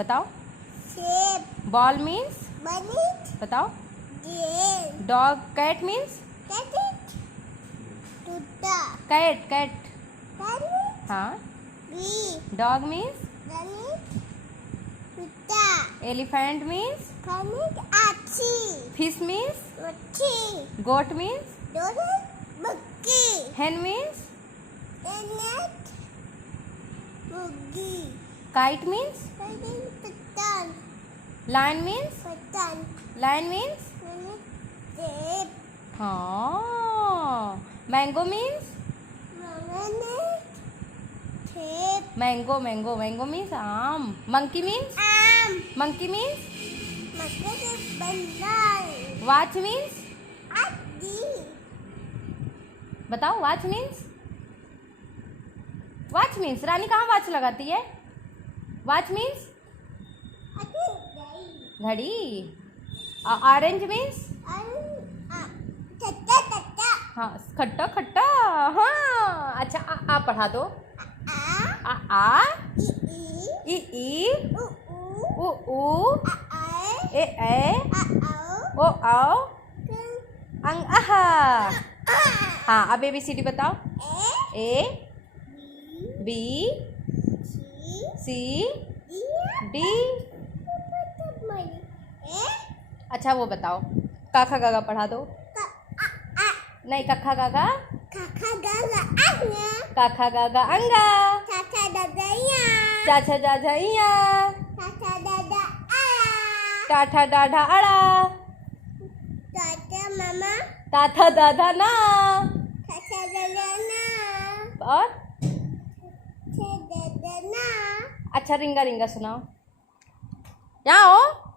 बताओ। Shape. Ball means? बनीट। बताओ। Game. Dog cat means? Cat. टूटा। Cat cat. बनीट। हाँ। बी। Dog means? बनीट। टूटा। Elephant means? बनीट। अच्छी। Fish means? मच्छी। Goat means? डोरे। मक्की। hen means? नेट। मुर्गी। kite means? पतंग। lion means? पतंग। lion means? टेप। हाँ। Mango means? टेप। मैंगो मैंगो मैंगो मीन्स आम। Monkey means? आम। Monkey means? मक्के के बंदर। Watch means? आदि। बताओ। Watch means? वॉच मीन्स रानी कहाँ वॉच लगाती है? Watch means? घड़ी। Orange means? टट्टा टट्टा। हाँ। खट्टा खट्टा। हाँ। अच्छा आ पढ़ा दो। आ। आ ई। ई उ। उ ऊ आ। ए ओ आओ अंग आहा। हाँ। अब ABCD बताओ। A B C D. अच्छा वो बताओ। काखा गागा पढ़ा दो। नहीं कखा गागा। काखा गागा अंगा। चाचा चाचा इया। टाठा डाढ़ा अड़ा। मामा। ताथा दादा ना। और अच्छा रिंगा रिंगा सुनाओ। यहाँ हो।